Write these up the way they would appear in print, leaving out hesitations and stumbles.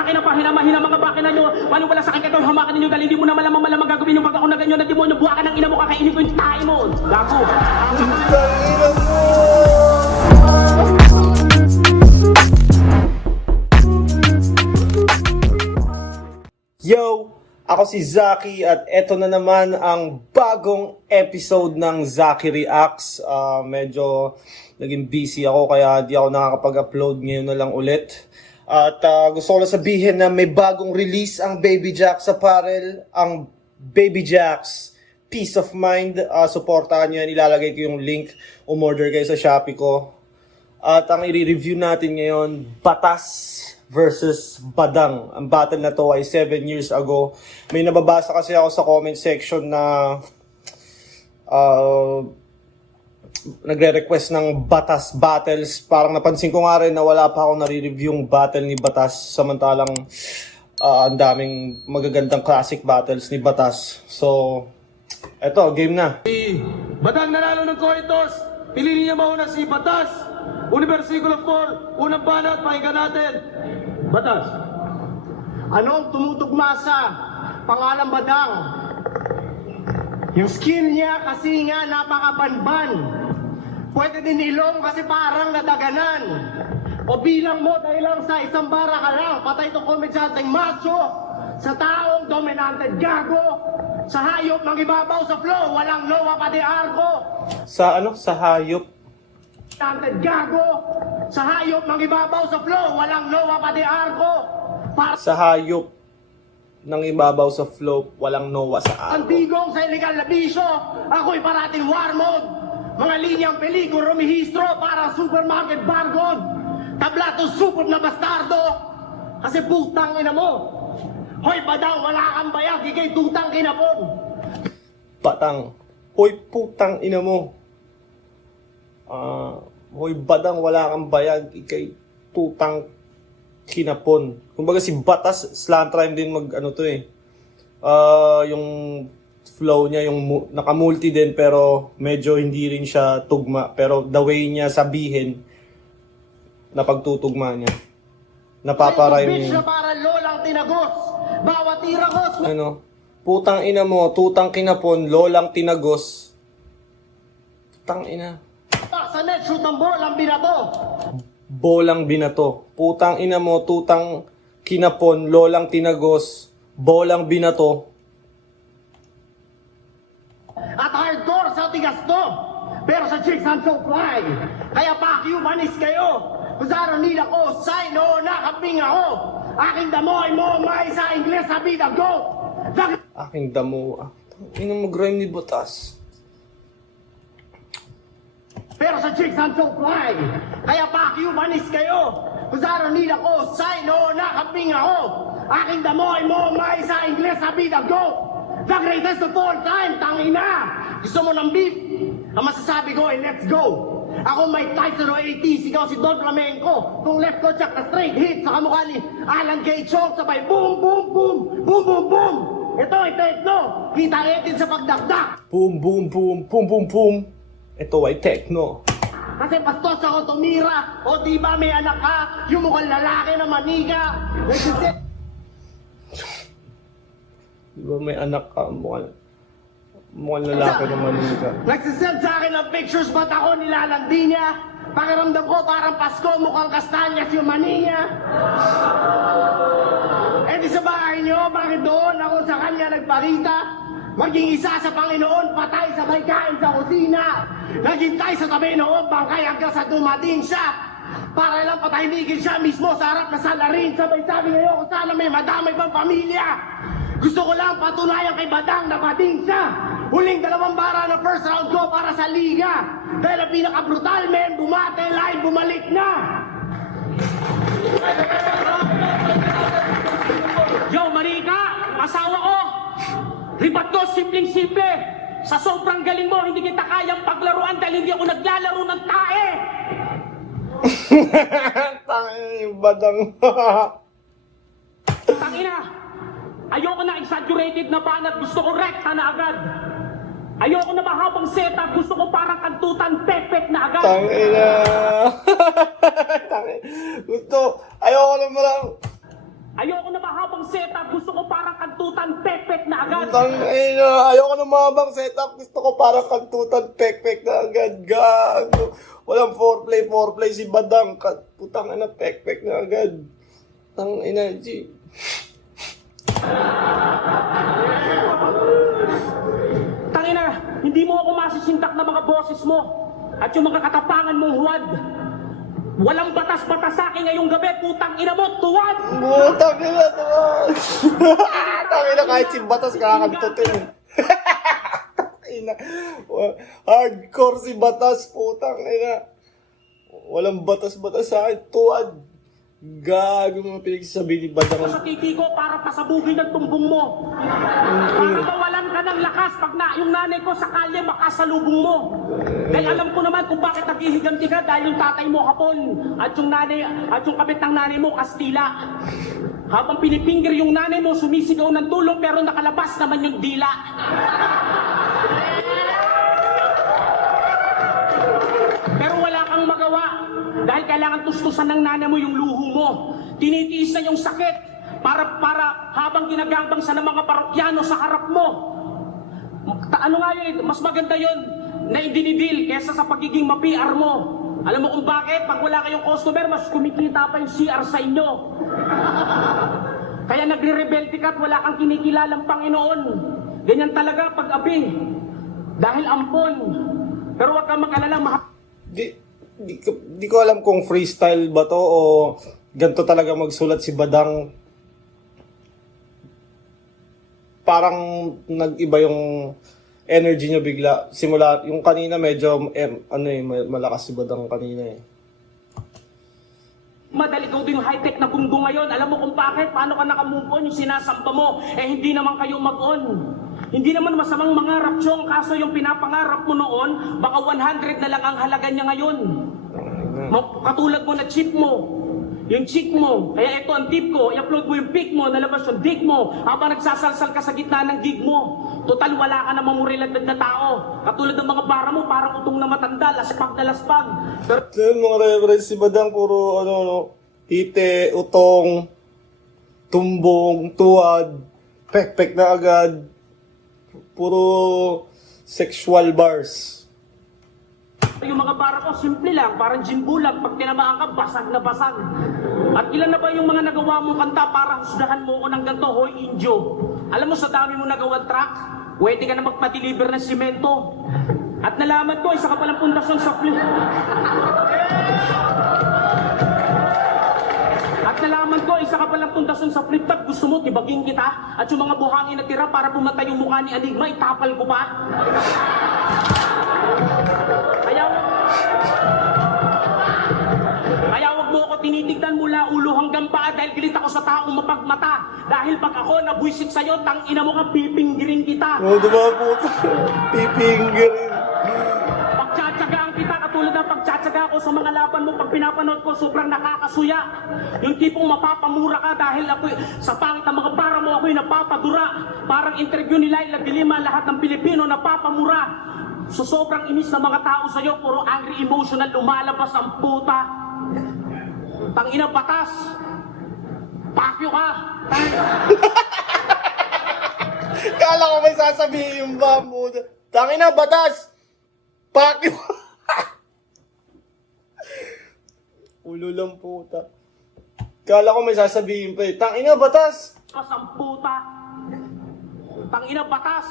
Akin ang pahinama-hina mga bakina nyo. Maniwala sa akin kayo, hamakan ninyo dahil hindi mo na malamang gagawin yung pag ako na ganyan na demonyo. Buwakan ng ina mo, kakainin ko yung tae mo. Gago. Yo! Ako si Zaki at eto na naman ang bagong episode ng Zaki Reacts. Medyo naging busy ako kaya di ako nakakapag-upload ngayon na lang ulit. At gusto ko lang sabihin na may bagong release ang Baby Jaxx Apparel. Ang Baby Jaxx Peace of Mind. Supportahan nyo yan. Ilalagay ko yung link. Umorder kayo sa Shopee ko. At ang i-review natin ngayon, Batas versus Badang. Ang battle na to ay 7 years ago. May nababasa kasi ako sa comment section na nagre-request ng Batas battles. Parang napansin ko nga rin na wala pa akong nare-review yung battle ni Batas. Samantalang ang daming magagandang classic battles ni Batas. So, eto, game na. Badang nanalo ng Coitos. Piliin niya mauna si Batas. Versikulo 4, unang banat, pakinggan natin. Batas. Anong tumutugma sa pangalang Badang? Yung skin niya kasi nga napakabanban. Pwede din ilong kasi parang nadaganan. O bilang mo dahil lang sa isang bara ka lang, patay itong komedyanteng macho. Sa taong dominante gago. Sa hayop mang ibabaw sa flow, walang lowa pa de arko. Sa hayop. Dominante gago. Sa hayop mang ibabaw sa flow, walang lowa pa de arko. Sa hayop ng ibabaw sa flow, walang Noah sa araw. Antigong sa illegal na bisyo, ako'y parating war mode. Mga linyang peligro rumihistro para supermarket barcode. Tablato supot na bastardo. Kasi putang ina mo. Hoy Badang, wala kang bayag, ikay tutang kinapon. Batang, hoy putang ina mo. Hoy Badang, wala kang bayag, ikay tutang kinapon. Kumbaga si Batas, slant rhyme din yung flow niya, yung nakamulti din pero medyo hindi rin siya tugma. Pero the way niya sabihin, na pagtutugma niya. Napaparhyme bitch niya. na para lolang tinagos. Bawat tiragos. Putang ina mo, tutang kinapon, lolang tinagos. Putang ina. Sa net, shoot ang bolang binato. Bolang binato. Putang ina mo, tutang kinapon, lolang tinagos, bolang binato. At hardcore sa tigas to. Pero sa chicks I'm so fly. Kaya pa humanis kayo. Kusaro nila ko, sign o nakaping ako. Aking damoy mo, may sa Ingles sa bida go. Aking damo. Ina mo grime ni Batas. Pero sa chicks I'm so fly. Kaya pa humanis kayo. Kusaro nila ko, sign o nakaping ako. Aking damoy mo, may sa Ingles sa bida go. The greatest of all time, tangina. Gusto mo ng beef? Ang masasabi ko ay let's go. Ako may Tyson o 80, sigaw si Don Flamenco. Kung left ko check na straight hit sa kamukha ni Alan K. Chong, sabay boom, boom, boom, boom, boom, boom. Ito ay techno, kita natin sa pagdakdak. Boom, boom, boom, boom, boom, boom. Ito ay techno. Kasi pastos ako tumira, o di ba may anak ka, yung mukhang lalaki na maniga. Di ba may anak ka, mukhang lalaki naman ka. Nagsisend sa akin ng pictures, ba't ako nilalandi niya? Pakiramdam ko parang Pasko, mukhang kastanyas yung mani niya. Eh di sa bahay niyo, bakit doon ako sa kanya nagparita? Maging isa sa Panginoon, patay sa may kain sa kusina. Naghintay sa tabi noon, bangkay hanggang sa dumating siya. Para lang patahimigin siya mismo sa harap na salarin. Sabay sabi ngayon kung sana may madamay pang pamilya. Gusto ko lang patunayan kay Badang na bading siya. Huling 2 bara na first round ko para sa liga. Dahil ang pinaka-brutal men, bumate, line, bumalik na. Yo, Marika, asawa ko. Ribat ko, simpleng-simple. Sa sobrang galing mo, hindi kita kayang paglaruan dahil hindi ako naglalaro ng tae. Tangina yung Badang. Tangina, ayoko na exaggerated na banat, gusto ko rekta na agad. Ayoko na mahabang setup, gusto ko parang kantutan pepek na agad. Tangina. Ayoko na malang. Ayoko na mahabang setup. Gusto ko parang kantutan, pek-pek na agad. Putang ina, ayoko na mabang setup. Gusto ko parang kantutan, pek-pek na agad. Gago. Walang foreplay si Badang. Putang ina, pek-pek na agad. Putang ina, G. Tangina, hindi mo ako masisintak na mga boses mo. At yung mga katapangan mong huwad. Walang batas-batas sa akin ngayong gabi. Putang ina mo, tuwad! Putang ina, tuwan. Putang ina, kahit si Batas kakantutin. Ina. Hardcore si Batas, putang ina. Walang batas-batas sa akin, tuwad. Gago mga pinagsasabi ni Badang. Sa titi ko para pasabugin ang tumbong mo. Para mawalan ka ng lakas pag yung nanay ko sa kalye makasalubong mo. Dahil alam ko naman kung bakit naghihiganti ka dahil yung tatay mo hapon at yung kabit ng nanay mo Kastila. Habang pinipinggir yung nanay mo, sumisigaw ng tulong pero nakalabas naman yung dila. Pero wala kang magawa dahil kailangan tustusan ng nanay mo yung luho mo. Tinitiis na yung sakit para habang ginagambang sa ng mga parokyano sa harap mo. Ano nga yun, mas maganda yun na idinidil kesa sa pagiging ma-PR mo. Alam mo kung bakit? Pag wala kayong customer, mas kumikita pa yung CR sa inyo. Kaya nagre-rebelde ka at wala kang kinikilalang Panginoon. Ganyan talaga pag-api. Dahil ampon. Pero wag kang mag-alala, Di ko alam kung freestyle ba to o ganito talaga magsulat si Badang. Parang nag-iba yung energy niya bigla. Simula, yung kanina medyo, malakas si Badang kanina eh. madali ko din yung high-tech na bunggo ngayon. Alam mo kung bakit? Paano ka nakamove on? Yung sinasampa mo, hindi naman kayo mag-on. Hindi naman masamang mangarap, Chong. Kaso yung pinapangarap mo noon, baka 100 na lang ang halaga niya ngayon. Katulad mo na chip mo. Yung chick mo. Kaya ito ang tip ko. I-upload mo yung pic mo, nalabas yung dick mo, habang nagsasalsal ka sa gitna ng gig mo. Total, wala ka namang muriladad na tao. Katulad ng mga para mo, parang utong na matanda, laspag na laspag. Pero Yun, mga reference si Badang, puro tite, utong, tumbong, tuwad, pek-pek na agad. Puro sexual bars. yung mga para ko, simple lang, parang jimbulag. Pag tinamaan ka, basag na basag. At ilan na ba yung mga nagawa mong kanta para husgahan mo ko ng ganito, hoy injo? Alam mo, sa dami mo nagawa track, pwede ka na magpa-deliver ng simento. At nalaman ko, isa ka palang pundasyon sa flip. At nalaman ko, isa ka palang pundasyon sa flip top. Gusto mo, tibagin kita. At yung mga buhangin na tira para pumatay yung mukha ni Enigma, itapal ko pa. Kaya wag mo ako tinitignan mula ulo hanggang paa dahil galit ako sa taong mapagmata. Dahil pag ako nabwisit sa'yo, tangina mo ka, pipinggirin kita. Oh, diba po? Pipinggirin. Pagtsatsagaan kita, katulad ng pagtsatsaga ko sa mga laban mo, pag pinapanood ko, sobrang nakakasuya. Yung tipong mapapamura ka dahil ako, sa pangit ng mga para mo, ako'y napapadura. Parang interview ni Laila de Lima, lahat ng Pilipino napapamura. So sobrang inis ng mga tao sa'yo, puro angry emotional, lumalabas ang puta. Tangina batas. Pakyo ka. Kala ko may sasabihin ba mo. Tangina, batas! Pakyo! Ulo lang puta. Kala ko may sasabihin pa eh. Tangina, batas! Ang puta. Tangina batas.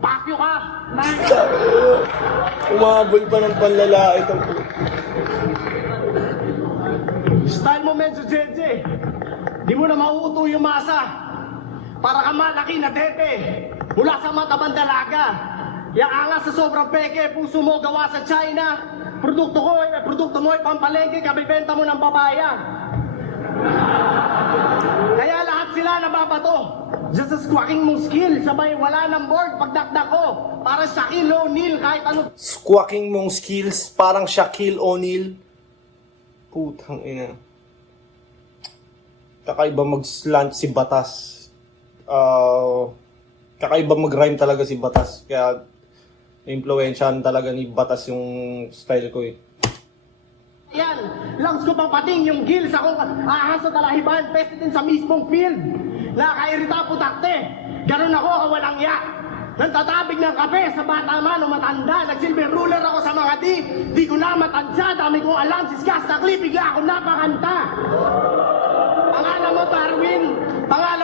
Pakyo ka. Umabol pa ng panlalait ang puta. Style mo medyo jeje. Di mo na mauuto yung masa. Para ka malaki na tete. Mula sa matabang dalaga. Yang angas sa sobrang peke, puso mo gawa sa China. Produkto mo ay pampalengke, kabibenta mo ng papaya. Kaya lahat sila nababato. Just sa squawking mong skill, sabay wala ng board pagdakdak ko. Para Shaquille O'Neal, kahit ano. Squawking mong skills, parang Shaquille O'Neal. Putang ina. Kakaiba mag-slant si Batas. Kakaiba mag-rhyme talaga si Batas. Kaya, influensyahan talaga ni Batas yung style ko eh. Yan, Langs ko papating yung gills akong ahas sa talahiban, peste din sa mismong field. Nakairita putakte. Ganun ako kawalang ya. Nantatabig ng kape sa bata man o matanda. Nagsilbi ruler ako sa mga di ko na matansya. Dami kong alam, siskas na clip, bigla ako napakanta. Pangalan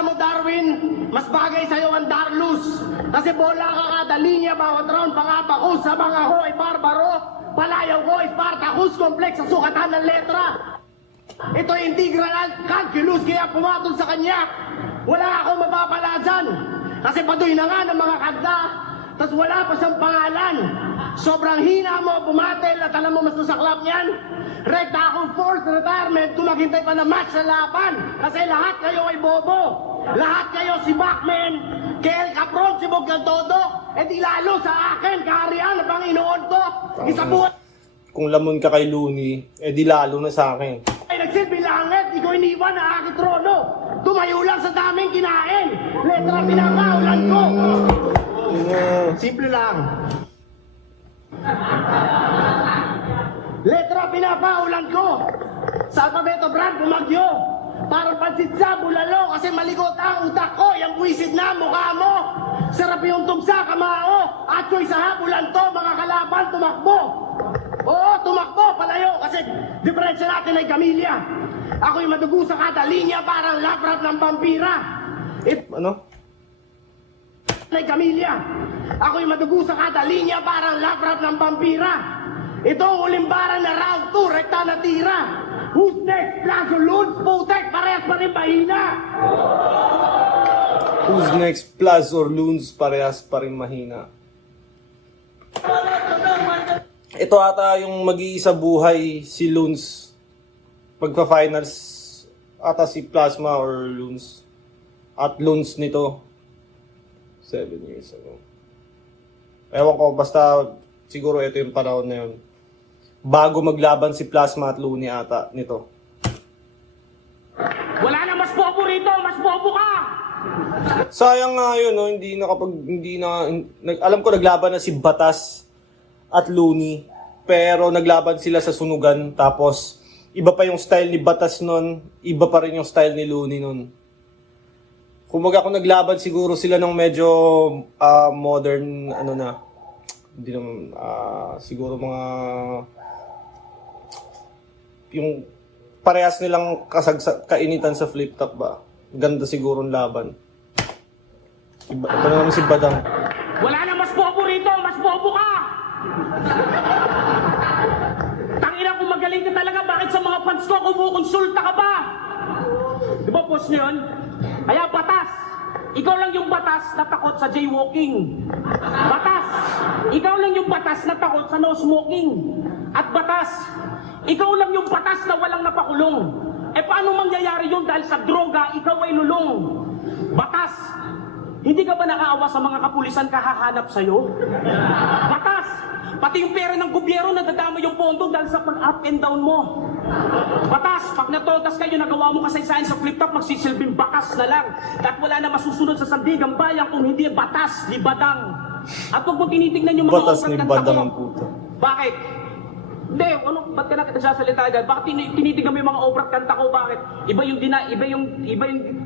mo Darwin, mas bagay sa'yo ang Darlus. Kasi bola ka kada linya, bawat round, pangabakus, sabang ako ay barbaro. Palayaw ko ay Spartacus, complex sa sukatan ng letra. Ito ay integral calculus, kaya pumatol sa kanya. Wala akong mapapalasan. Kasi padoy na nga ng mga kanta, tas wala pa siyang pangalan. Sobrang hina mo, pumatel, at alam mo mas nasaklap niyan. Rekta akong forced retirement kung maghintay pa na match sa laban. Kasi lahat kayo ay bobo. Lahat kayo si Bachman, Kel Capron, si Bogdan Todo, e di lalo sa akin, kaharian na Panginoon ko. Isa buhay Kung lamon ka kay Looney, di lalo na sa akin. ay nagsilbi langit, di ko iniwan na aking trono. Tumayo lang sa daming kinain. Letra pinakaulan ko. Simple lang. Letra pinapaulan ko. Sa alpabeto brand bumagyo. Parang pansit sa bulalo kasi maligot ang utak ko. Yung buwisit na mukha mo. Sarap yung tugsa kamao. At ko'y sa habulan to, mga kalaban tumakbo. Oo, tumakbo, palayo. Kasi diferensya natin ay kamilya. Ako'y madugo sa kada linya parang labrap ng vampira. Ano? Ay kamilya. Ako'y madugo sa kada linya parang labrap ng vampira. Ito ang ulimbaran na round 2, rekta na tira. Who's next? Plazo Loons, Putek, parehas pa rin mahina. Who's next? Plus or Loons, parehas pa rin mahina. Ito ata yung mag-iisa buhay si Loons. Pagpa-finals, ata si Plasma or Loons. At Loons nito, 7 years ago. Ewan ko, basta siguro ito yung panahon na yun. Bago maglaban si Plasma at Looney ata nito. Wala na mas bobo rito, mas bobo ka! Sayang nga yun, no? Alam ko naglaban na si Batas at Looney, pero naglaban sila sa sunugan, tapos iba pa yung style ni Batas nun, iba pa rin yung style ni Looney nun. Kumbaga kung naglaban siguro sila ng medyo modern, ano na, hindi naman, siguro mga, yung parehas nilang kainitan sa flip top ba? Ganda siguro ang laban. Ito na naman si Badang. Wala na mas bobo rito, mas bobo ka! Tangina kung magaling ka talaga, bakit sa mga fans ko kumukonsulta ka ba? Di ba post nyo yun? Kaya Batas, ikaw lang yung Batas na takot sa jaywalking. Batas, ikaw lang yung Batas na takot sa no smoking. At Batas, ikaw lang yung Batas na walang napakulong. E paano mangyayari yun dahil sa droga, ikaw ay lulong? Batas, hindi ka ba nakaawa sa mga kapulisan kahahanap sa'yo? Batas, pati yung pera ng gobyerno nadadama yung pondo dahil sa pag-up and down mo. Batas, pag natotas kayo, nagawa mo kasaysayan sa flip-top, magsisilbing bakas na lang. At wala na masusunod sa sandigang bayan kung hindi Batas ni Badang. At huwag mo tinitignan yung mga Batas opera ni kanta Badang mo. ang puto. Bakit? Hindi, ba't ka na kita sasalita dyan? Bakit tinitignan mo yung mga obra at kanta ko? Bakit? Iba yung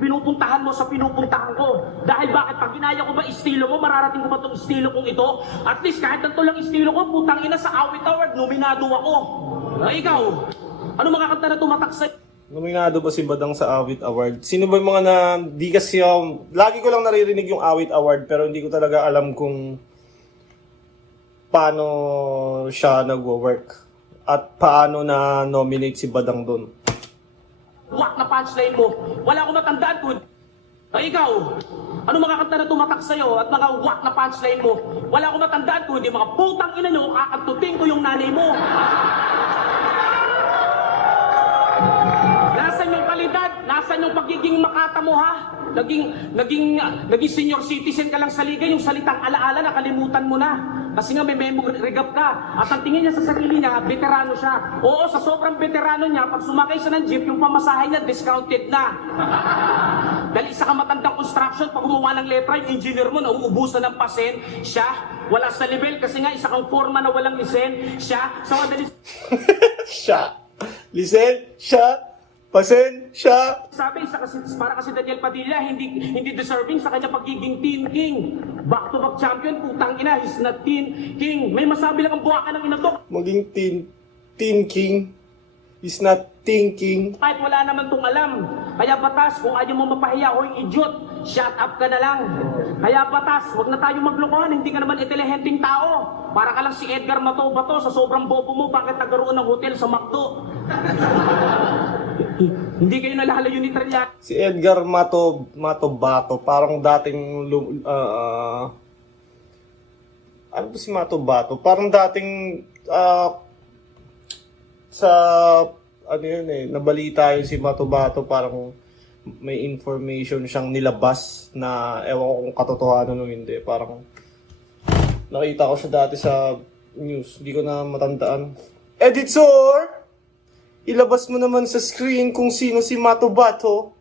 pinupuntahan mo sa pinupuntahan ko. Dahil bakit? Pag ginaya ko ba estilo mo, mararating ko ba itong estilo kong ito? At least kahit ito lang estilo ko, putang ina sa Awit Award, nominado ako. Ay, ikaw, ano mga kanta na tumatak sa'yo? Nominado ba si Badang sa Awit Award? Sino ba yung mga di kasi lagi ko lang naririnig yung Awit Award, pero hindi ko talaga alam kung paano siya nagwo-work. At paano na nominate si Badang doon? Wak na punchline mo. Wala akong matandaan ko. Ay ikaw, ano mga kanta na tumatak sa'yo at mga wak na punchline mo? Wala akong matandaan ko, hindi mga putang ina nyo, kakatutin ko yung nanay mo. Nasaan yung kalidad? Nasaan yung pagiging makata mo ha? Naging senior citizen ka lang sa liga, yung salitang alaala nakalimutan mo na. Kasi nga may memory regap ka. At ang tingin niya sa sarili niya, veterano siya. Oo, sa sobrang veterano niya, pag sumakay siya ng jeep, yung pamasahe niya, discounted na. Dahil isa ka matandang construction, pag gumawa ng letra, yung engineer mo, nauubusan ng pasen, siya, wala sa level, kasi nga isa kang foreman na walang lisen, siya, sa madali... Siya. Lisensya, pasensya. Sabi, para kasi Daniel Padilla, hindi deserving sa kanya pagiging Teen King. Back-to-back champion, putang ina, he's not Teen King. May masabi lang ang buwakan ng inatok. Maging teen king is not thinking. Kahit wala naman tong alam. Kaya batas, kung ayaw mo mapahiya, hoy idiot, shut up ka na lang. Kaya batas, wag na tayo maglokohan, hindi ka naman intelihenteng tao. Para ka lang si Edgar Matobato sa sobrang bobo mo, bakit nagkaroon ng hotel sa McDo? Hindi kayo nalalayo ni Trillian. Si Edgar Matobato, parang dating ano ba si Matobato? Parang dating sa ano yun eh, nabalita yun si Matobato, parang may information siyang nilabas na ewan ko kung katotohanan o hindi. Parang nakita ko siya dati sa news, hindi ko na matandaan. Editor! Ilabas mo naman sa screen kung sino si Matobato.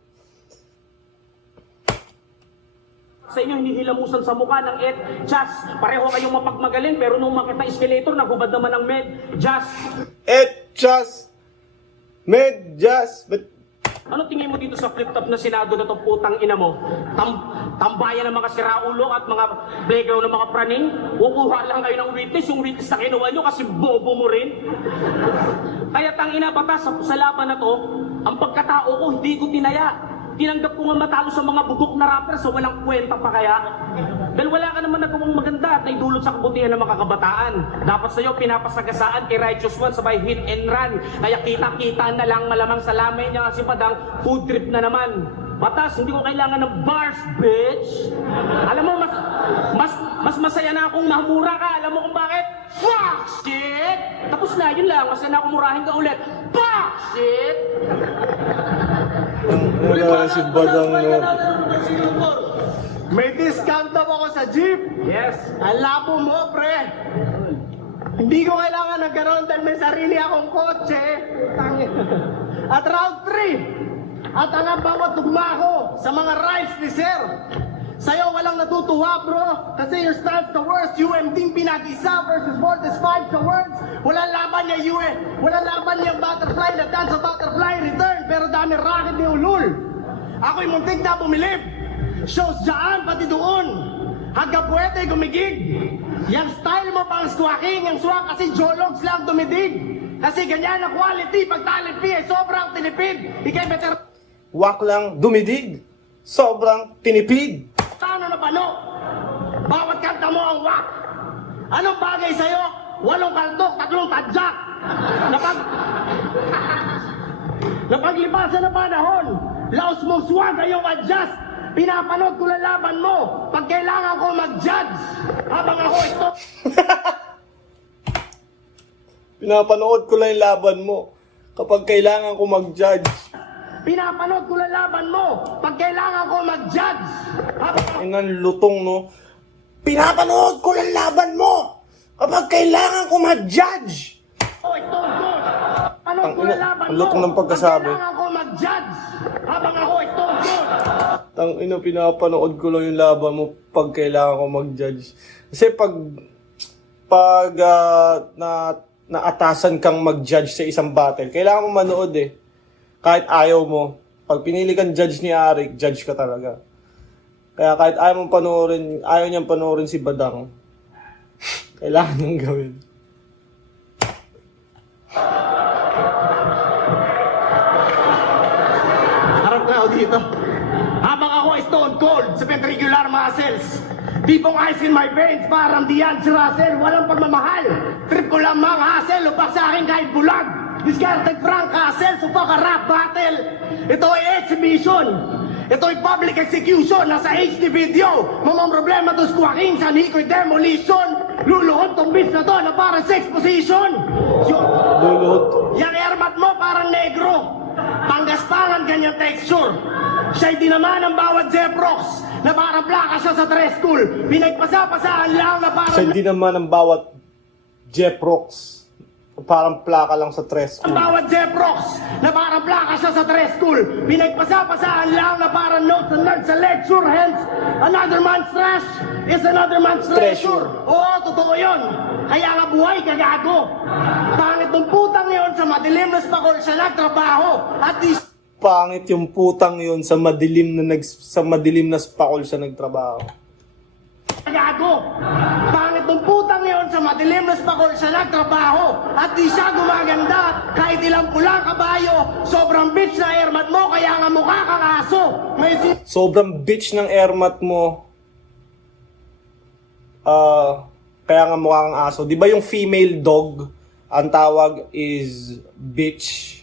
Sa inyo hinihilamusan sa mukha ng Jazz. Pareho kayong mapagmagaling pero nung makita escalator, nagubad naman ng Jazz. Just but Ano tingin mo dito sa flip-top na Senado na to, putang ina mo? Tambayan ng mga siraulo at mga playground ng mga praning? Kukuha lang kayo ng witness, yung witness na kinuha nyo kasi bobo mo rin. Kaya tangina batas sa laban na to, ang pagkatao ko hindi ko tinaya. Tinanggap ko nga matalo sa mga bugok na rapper sa walang kwenta pa kaya. Dahil wala ka naman nagawang maganda at naidulot sa kabutihan ng mga kabataan. Dapat sa'yo pinapasagasaan kay Righteous One sabay hit and run. Kaya kita-kita na lang malamang sa lamay niya kasi padang food trip na naman. Batas, hindi ko kailangan ng bars, bitch. Alam mo, mas masaya na akong mahmura ka. Alam mo kung bakit? Fuck shit! Tapos na, yun lang. Masaya na akong murahin ka ulit. Fuck shit! wala si Badang no. May discount daw ako sa jeep. Yes. Ang labo mo, pre. Hindi ko kailangan nagkaroon dahil may sarili akong kotse. At round 3. At ang bawat tugma ko sa mga rides ni Sir. Sa'yo walang natutuwa, bro. Kasi your stance the worst. UM team pinag-isa versus Mortis 5 sa words. Walang laban niya UM. Walang laban niya butterfly na dance sa butterfly return. Pero dami racket ni Ulul. Ako'y muntik na bumilib. Shows dyan, pati doon. Hanggang puwede gumigig. Yang style mo pang squawking, yang swak kasi jologs lang dumidig. Kasi ganyan ang quality. Pag talent fee ay sobrang tinipid. Ikay better Wak lang dumidig. Sobrang tinipid. paano na pano? Bawat kanta mo ang wak. Anong bagay sa'yo? 8 kaltok, 3 tadyak. Napaglipasan na panahon. Laos mong swag ayong adjust. Pinapanood ko lang laban mo. Pag kailangan ko mag-judge. Habang ako ito. Pinapanood ko lang yung laban mo kapag kailangan ko mag-judge. Pinapanood ko lang laban mo. Pag kailangan ko mag-judge. Habang ako Inang lutong no. Pinapanood ko lang laban mo kapag kailangan ko mag-judge. ito good. Panood ko Ang lang laban ang mo. lutong ng pagkasabi. Pag kailangan ko mag-judge. Habang ako ito good. Tang ina, pinapanood ko lang yung laban mo pag kailangan ko mag-judge. Kasi pag naatasan kang mag-judge sa isang battle, kailangan mo manood eh. Kahit ayaw mo. Pag pinili kang judge ni Arik, judge ka talaga. Kaya kahit ayaw niyang panoorin si Badang, kailangan niyang gawin. Harap ka ako dito. Habang ako ay stone cold sa ventricular muscles. Tipong ice in my veins, parang D'Angelo Russell. Walang pagmamahal. Trip ko lamang hassle, lupak sa akin kahit bulag. Discarded Frank Castle, supa ka rap battle. Ito ay exhibition. Ito ay public execution. Nasa HD video. Mamang problema to squawking, sanhi ko'y demolition. Luluhod tong beats na to na parang sex position. Luluhod. Yang airmat mo parang negro. Panggaspangan ganyang texture. Siya'y dinaman ang bawat Zeprox na parang plaka siya sa tres school. Pinagpasa-pasaan lang na Sa parang hindi naman ang bawat Jeprox, parang plaka lang sa tres ang school. bawat Zeprox na parang plaka siya sa tres school. Pinagpasa-pasaan lang na parang para notes and nerds sa lecture. Hence, another man's trash is another man's treasure. Oo, totoo yun. Kaya nga buhay ka, gago. Pangit ng putang yun sa madilim na spakol siya nagtrabaho. At di Pangit yung putang yun sa madilim na spakol siya nagtrabaho. gago. Pangit ng putang yun sa madilim na spakol siya nagtrabaho. At di siya gumaganda kahit ilang pulang kabayo. Sobrang bitch na airmat mo kaya nga mukha kang aso. May Sobrang bitch ng airmat mo. Kaya nga mukha kang aso. Di ba yung female dog, ang tawag is bitch?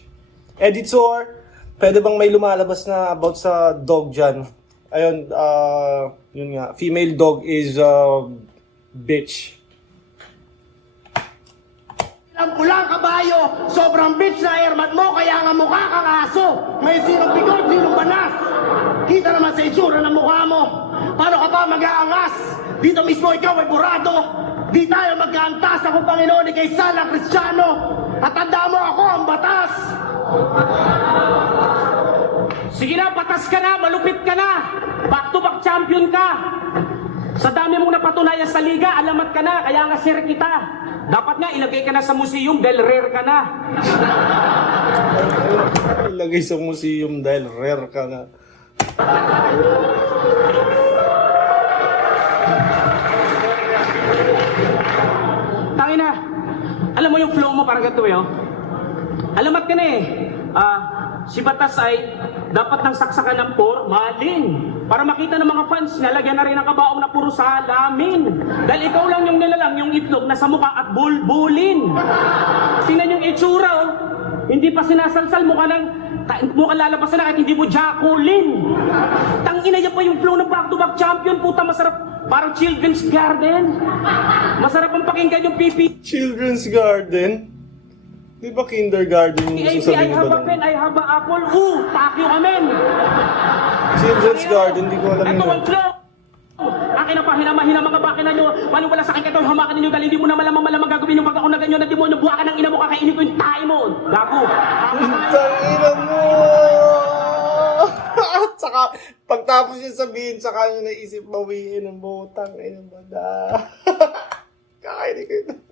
Editor, pwede bang may lumalabas na about sa dog dyan? Ayun, yun nga. Female dog is bitch. ilang pulang kabayo. Sobrang bitch na airmat mo kaya nga mukha kang aso. May sinong bigot, sinong banas. Kita naman sa itsura ng mukha mo. Paano ka pa mag-aangas? Dito mismo ikaw ay burado. Di tayo magkaantas. Ako Panginoon ni kay Sana Kristiyano. At tanda mo ako ang batas. Sige na, patas ka na, malupit ka na. Back-to-back champion ka. Sa dami mong napatunayan sa liga, alamat ka na, kaya nga sir kita. Dapat nga ilagay ka na sa museum dahil rare ka na. Ilagay sa museum dahil rare ka na. Tangina, alam mo yung flow mo parang ganito eh, oh. Alamat ka na eh. Si Batas ay dapat nang saksakan ng formalin para makita ng mga fans na lagyan na rin ang kabaong na puro salamin. Dahil ikaw lang yung nilalang yung itlog na sa mukha at bulbulin. Tingnan yung itsura, oh. Hindi pa sinasalsal, mukha lalabas na kahit hindi mo jaculin. Tangina yan pa yung flow ng back-to-back champion. Puta, masarap. Parang children's garden. Masarap ang pakinggan yung pipi. Children's garden? Di ba kindergarten yung gusto I sabihin have ba a pen, I have a apple. Pakyo amen. Children's garden, di ko alam Ito yun. ang flow. Akin na pa, hinama ka bakit na nyo. Maniwala sa akin kayo, hamakan ninyo dahil hindi mo na malamang gagawin yung pagkakon na ganyan na demonyo. Buwakan ng ina mo, kakainin ko yung tayo mo. Gago. Tangina mo! At saka, pagtapos niya sabihin, saka niya naisip bawiin ng butang. Ayun ba na? Kakainin ko ito.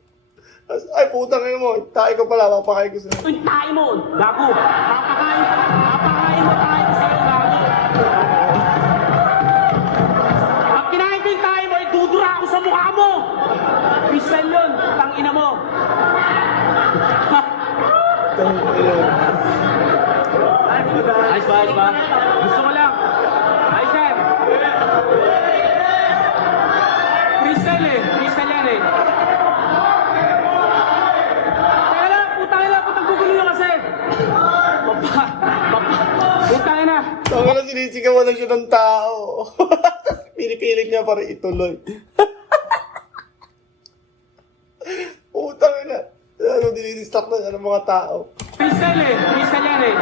Ay, putang ina mo. Tayo ko pala, papakain ko sa'yo. Yung tayo mo. Gago. Papakain mo tayo sa'yo, gago. Pag kinain ko yung tayo mo, idudura ako sa mukha mo. Pistol yun. Tangina mo. Ayos ba? Gusto ko lang. Ayos sir. Freestyle yan eh. Putangin lang, putang gugulo yun kasi. Putangin na. Tama na, sinisigawan lang siya ng tao. Pinipilit niya para ituloy. Putang ina. Ano, dinidistract na siya ng mga tao. Freestyle yan eh.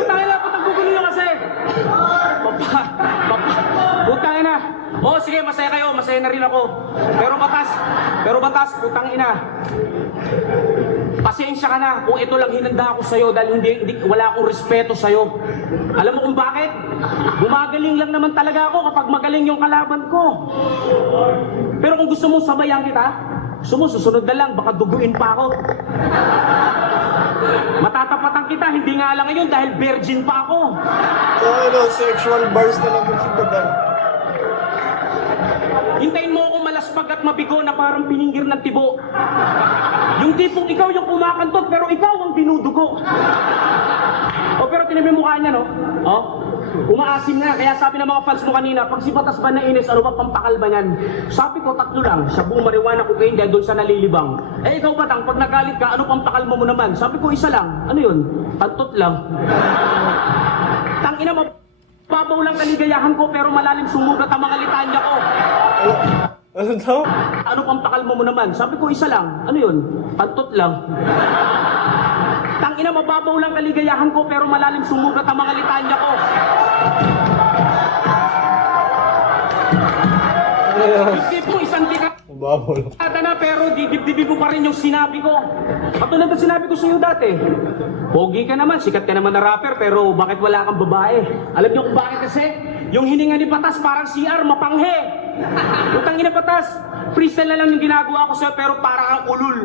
Putangin lang, putang gugulo yun kasi. Putangin na. Oo, sige, masaya kayo, masaya na rin ako. Pero batas, putang ina. Pasensya ka na kung ito lang hinanda ako sa'yo dahil wala akong respeto sa'yo. Alam mo kung bakit? Gumagaling lang naman talaga ako kapag magaling yung kalaban ko. Pero kung gusto mong sabayan kita, susunod na lang, baka duguin pa ako. Matatapatan kita, hindi nga lang ngayon dahil virgin pa ako. Ano, sexual bars na naman si Badang. Hintayin mo akong malaspag at mabigo na parang piningir ng tibo. Yung tipong ikaw yung kumakantot pero ikaw ang dinudugo. Pero tinan mo yung mukha niya, no? Umaasim na. Kaya sabi ng mga fans mo kanina, pag si Batas ba nainis, ano ba pampakal ba niyan? Sabi ko, 3 lang. Shabu, marijuana, cocaine, dahil doon sa nalilibang. Ikaw Batang, pag nagalit ka, ano pampakal mo naman? Sabi ko, 1 lang. Ano yun? Pantot lang. Tangina mo. Babaw lang kaligayahan ko pero malalim sumugat ang mga litanya ko. Ano daw? Ano pang pakalmo mo naman? Sabi ko 1 lang. Ano yun? Pantot lang. Tangina, mababaw lang kaligayahan ko pero malalim sumugat ang mga litanya ko. Hindi po isang tika. Babol. Ata na pero didibdibin mo pa rin yung sinabi ko. Katulad ng sinabi ko sa iyo dati. Pogi ka naman, sikat ka naman na rapper, pero bakit wala kang babae? Alam niyo kung bakit kasi? Yung hininga ni Patas parang CR, mapanghe. Utang ina Patas, freestyle na lang yung ginagawa ko sa'yo, pero parang ang ulul.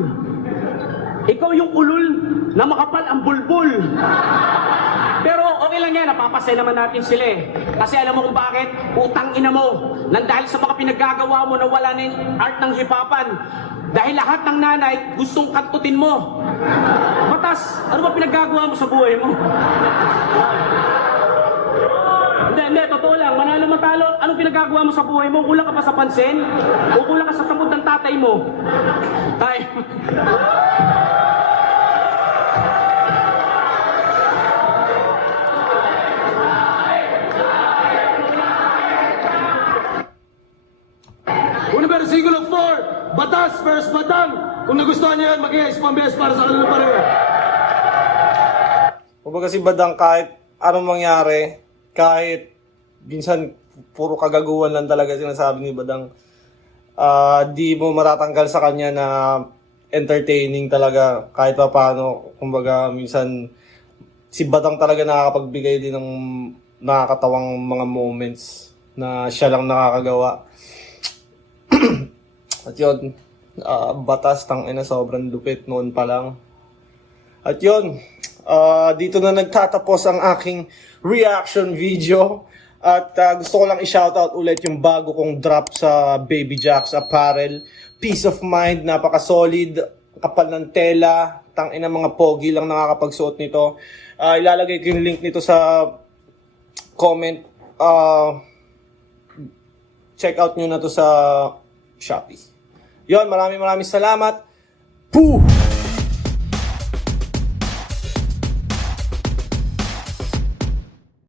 Ikaw yung ulul na makapal ang bulbul. Pero okay lang yan, napapasay naman natin sila eh. Kasi alam mo kung bakit? Utang ina mo. Nang dahil sa mga pinaggagawa mo na wala na yung art ng hipapan. Dahil lahat ng nanay gustong kantutin mo. Batas, ano ba pinaggagawa mo sa buhay mo? Hindi, totoo lang. Manalo matalo, anong pinaggagawa mo sa buhay mo? Kulang ka pa sa pansin? O kulang ka sa tamod ng tatay mo? Tay. Versikulo 4, Batas versus Batang. Kung nagustuhan niyo yan, mag-iayos pambes para sa kanila pareho. Kumbaga si Badang kahit anong mangyari, kahit minsan puro kagaguhan lang talaga sinasabi ni Badang, di mo matatanggal sa kanya na entertaining talaga kahit pa paano. Kumbaga minsan si Badang talaga nakakapagbigay din ng nakakatawang mga moments na siya lang nakakagawa. At yun, Batas, tangina, sobrang lupit noon pa lang. At yun, dito na nagtatapos ang aking reaction video. At gusto ko lang i-shoutout ulit yung bago kong drop sa Baby Jacks Apparel. Peace of mind, napaka-solid, kapal ng tela, tangina, mga pogi lang nakakapagsuot nito. Ilalagay ko yung link nito sa comment. Check out nyo na to sa Shopee. Yon, maraming salamat. Poo!